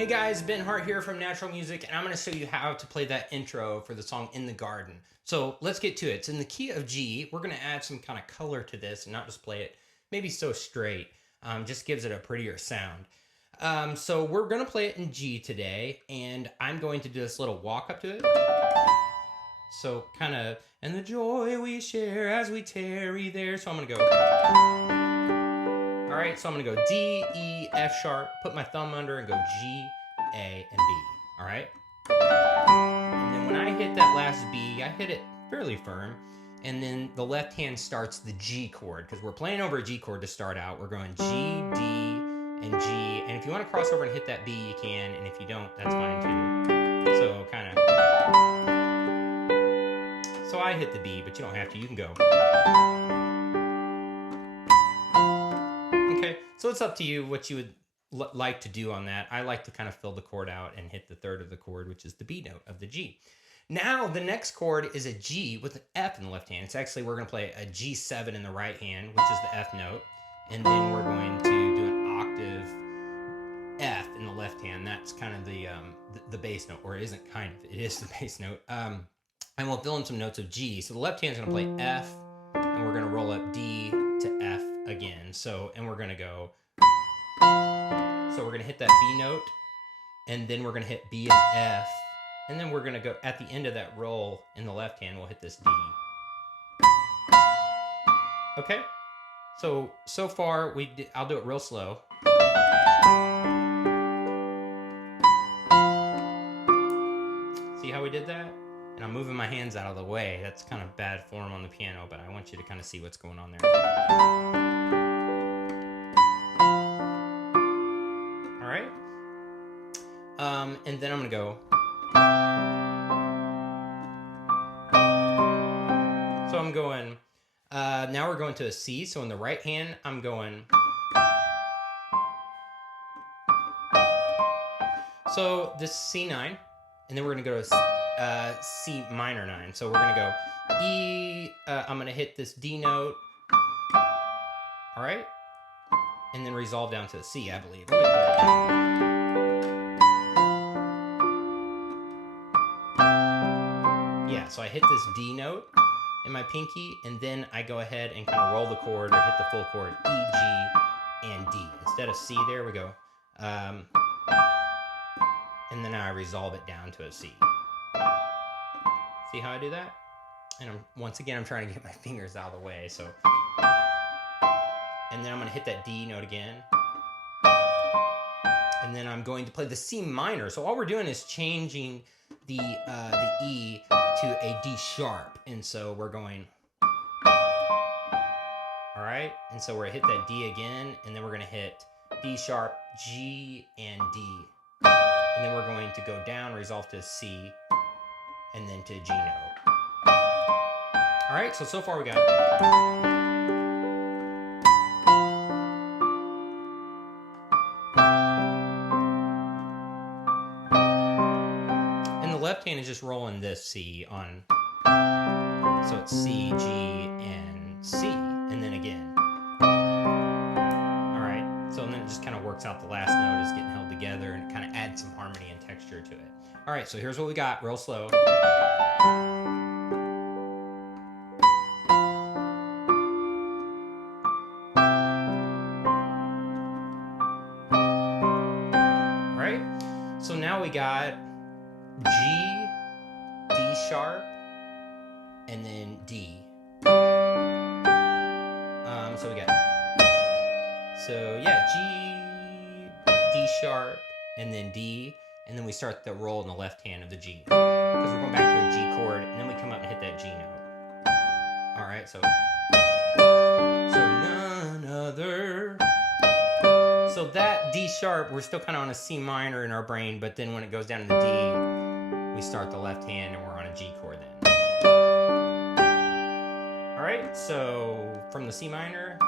Hey guys, Ben Hart here from Natural Music, and I'm going to show you how to play that intro for the song In the Garden. So let's get to it. It's in the key of G. We're going to add some kind of color to this and not just play it maybe so straight. Just gives it a prettier sound. So we're going to play it in G today, and I'm going to do this little walk up to it. So kind of, and the joy we share as we tarry there. So I'm going to go. All right, so I'm gonna go D, E, F sharp, put my thumb under and go G, A, and B, all right? And then when I hit that last B, I hit it fairly firm, and then the left hand starts the G chord, because we're playing over a G chord to start out. We're going G, D, and G, and if you wanna cross over and hit that B, you can, and if you don't, that's fine too. So kinda, so I hit the B, but you don't have to, you can go. Okay, so it's up to you what you would like to do on that. I like to kind of fill the chord out and hit the third of the chord, which is the B note of the G. Now, the next chord is a G with an F in the left hand. It's actually, we're going to play a G7 in the right hand, which is the F note. And then we're going to do an octave F in the left hand. That's kind of the bass note, or it isn't kind of, it is the bass note. And we'll fill in some notes of G. So the left hand's going to play F, and we're going to roll up D to F again. So, and we're going to go, so we're going to hit that B note, and then we're going to hit B and F, and then we're going to go at the end of that roll in the left hand, we'll hit this D. Okay, so far I'll do it real slow. See how we did that? And I'm moving my hands out of the way. That's kind of bad form on the piano, but I want you to kind of see what's going on there. All right. And then I'm gonna go. So I'm going, now we're going to a C. So in the right hand, I'm going. So this is C9, and then we're gonna go to C minor 9. So we're gonna go E, I'm gonna hit this D note, all right? And then resolve down to the C, I believe. Let me play it again. Yeah, so I hit this D note in my pinky, and then I go ahead and kind of roll the chord or hit the full chord, E, G, and D. Instead of C there, we go, and then I resolve it down to a C. See how I do that? And once again, I'm trying to get my fingers out of the way, so. And then I'm gonna hit that D note again. And then I'm going to play the C minor. So all we're doing is changing the E to a D sharp. And so we're going, all right? And so we're gonna hit that D again, and then we're gonna hit D sharp, G, and D. And then we're going to go down, resolve to C, and then to G note. All right, so far we got and the left hand is just rolling this C on, so it's C, G, and C, and then again. All right, so then it just kind of works out the last note is getting held together, and it kind of adds some harmony and texture to it. All right, so here's what we got, real slow. All right, so now we got G, D sharp, and then D. So we got, so yeah, G, D sharp, and then D. And then we start the roll in the left hand of the G, because we're going back to a G chord, and then we come up and hit that G note. All right, so none other. So that D sharp, we're still kind of on a C minor in our brain, but then when it goes down to the D, we start the left hand and we're on a G chord then. All right, so from the C minor.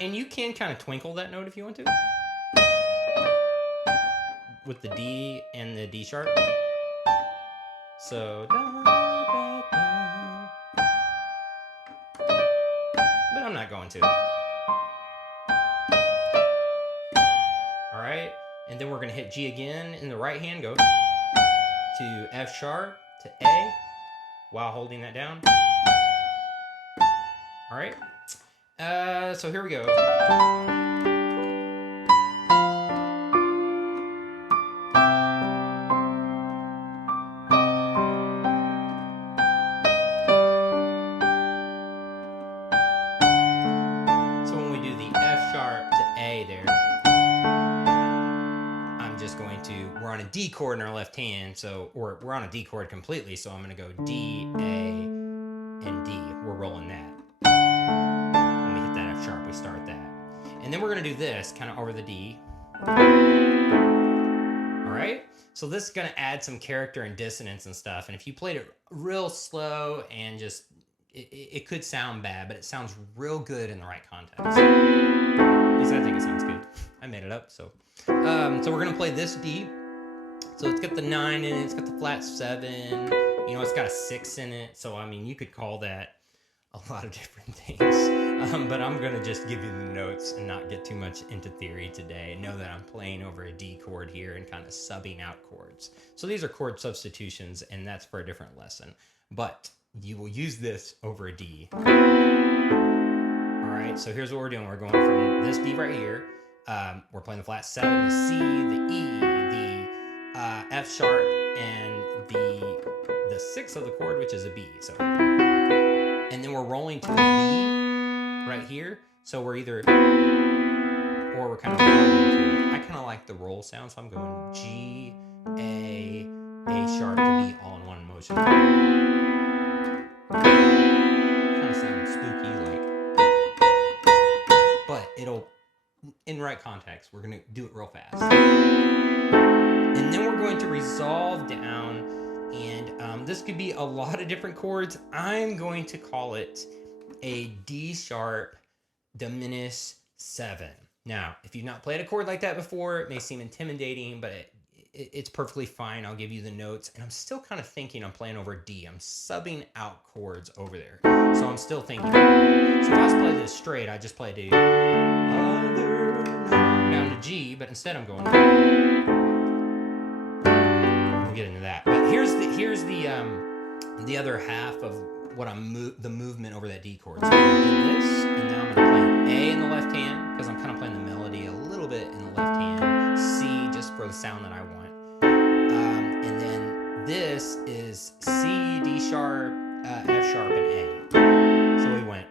And you can kind of twinkle that note if you want to. With the D and the D sharp. So, da, da, da. going to. All right, and then we're gonna hit G again in the right hand, go to F sharp to A while holding that down. All right, so here we go. So when we do the F sharp to A there, I'm just going to, we're on a D chord in our left hand, so, or we're on a D chord completely, so I'm gonna go D, A, and D. We're rolling that. When we hit that F sharp, we start that. And then we're gonna do this, kind of over the D. All right? So this is gonna add some character and dissonance and stuff, and if you played it real slow and just, it could sound bad, but it sounds real good in the right context. At least I think it sounds good. I made it up, so. So we're gonna play this D. So it's got the 9 in it, it's got the flat 7, you know, it's got a 6 in it. So, I mean, you could call that a lot of different things. But I'm gonna just give you the notes and not get too much into theory today. Know that I'm playing over a D chord here and kind of subbing out chords. So these are chord substitutions, and that's for a different lesson. But you will use this over a D. All right, so here's what we're doing. We're going from this D right here. We're playing the flat 7, the C, the E, the F sharp, and the 6th of the chord, which is a B. So, and then we're rolling to a B right here. So we're either, or we're kind of rolling to it. I kind of like the roll sound, so I'm going G, A sharp to B all in one motion. Kind of sounds spooky, like, but it'll, in right context, we're gonna do it real fast. And then we're going to resolve down, and this could be a lot of different chords. I'm going to call it a D sharp diminished 7. Now, if you've not played a chord like that before, it may seem intimidating, but it's perfectly fine. I'll give you the notes, and I'm still kind of thinking I'm playing over D. I'm subbing out chords over there, so I'm still thinking. So if I was playing this straight, I just play D down to G, but instead I'm going. We'll get into that. But here's the other half of what the movement over that D chord. So I'm gonna do this, and now I'm gonna play A in the left hand because I'm kind of playing the melody a little bit in the left hand. C just for the sound that I want. And then this is C, D sharp, F sharp, and A. So we went.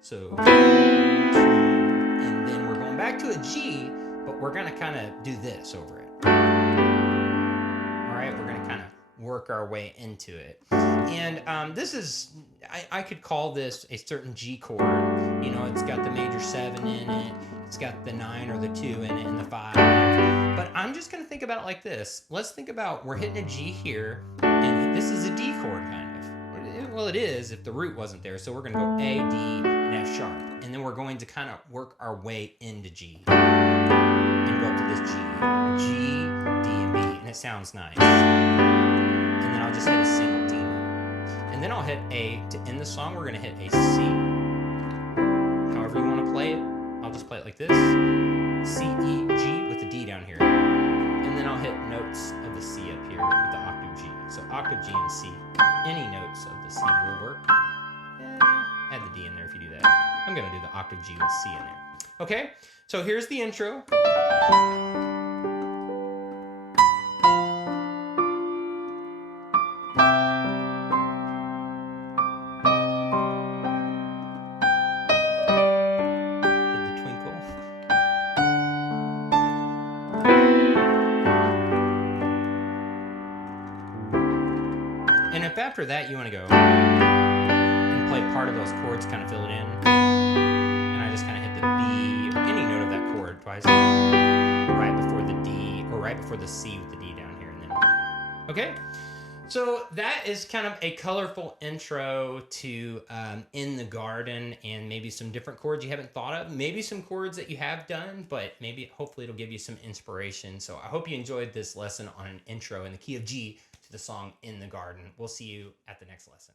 So, and then we're going back to a G, but we're gonna kind of do this over it. All right, we're gonna kind of work our way into it. And this is, I could call this a certain G chord. You know, it's got the major 7 in it, it's got the 9 or the 2 in it, and the 5. But I'm just gonna think about it like this. Let's think about, we're hitting a G here, and this is a D chord kind of. Well, it is if the root wasn't there. So we're gonna go A, D, and F sharp. And then we're going to kind of work our way into G. And go up to this G. G, D, and B. And it sounds nice. And then I'll just hit a single D note. And then I'll hit A, to end the song, we're gonna hit a C. However you wanna play it, I'll just play it like this. C, E, G with the D down here. And then I'll hit notes of the C up here with the octave G. So octave G and C. Any notes of the C will work. Add the D in there if you do that. I'm gonna do the octave G with C in there. Okay, so here's the intro. And if after that you want to go and play part of those chords, kind of fill it in, and I just kind of hit the B or any note of that chord twice, right before the D, or right before the C with the D down here, and then, okay? So that is kind of a colorful intro to In the Garden, and maybe some different chords you haven't thought of, maybe some chords that you have done, but maybe hopefully it'll give you some inspiration. So I hope you enjoyed this lesson on an intro in the key of G to the song In the Garden. We'll see you at the next lesson.